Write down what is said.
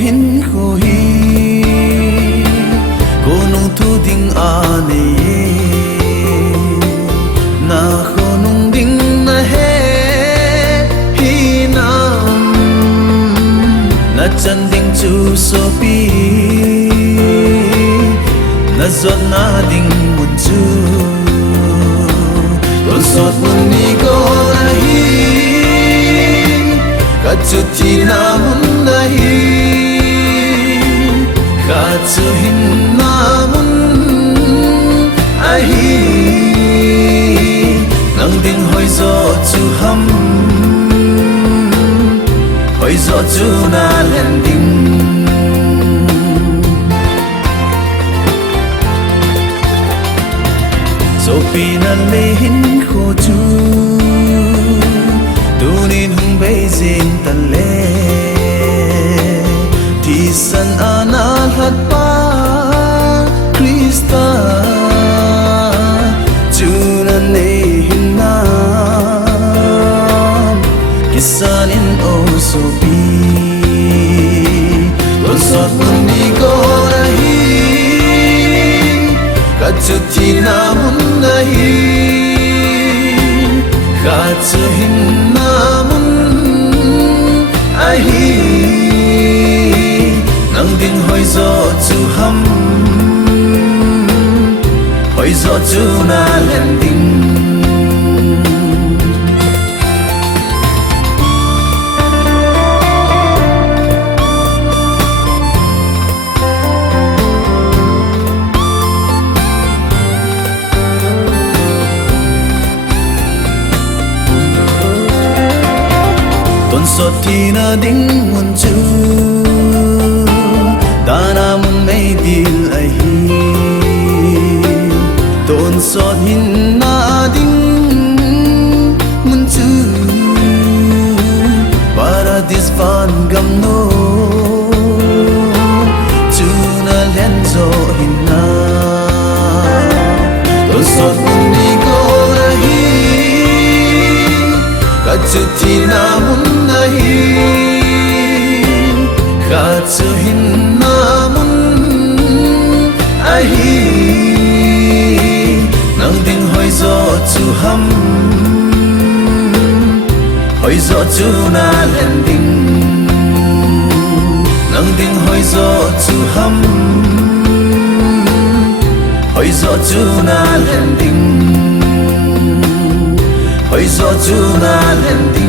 hinkho hi ko nung thu ding ane na ko nung ding na he hi nam na chan ding chu so pi na zot na ding mun chu ton sot mun ni ko na hi ka chu ti na mun na hi ka chu hin na mun a hi nang ding hoi zo chu ham hoi zo chu na len ding so pina le hinkho chu tunin hung bei zin tan le thi san ana hat pa Krista chu na le hinna kisan in o so pi ton sot mun ni go na hi ka chu thi na mun na hi ka chu hin na mun a hi nang ding hoi zo chu ham hoi zo chu na len ding sot thi na ding mun chu ta na mun mei dil ai hi ton sot hin na ding mun chu paradis van gam no chu na len zo hin na ton sot mun ni ko na hi ka chu thi na mun na hi ka chu hin na mun a hi nang ding hoi zo chu ham hoi zo chu na len ding nang ding hoi zo chu ham hoi zo chu na len ding hoi zo chu na len ding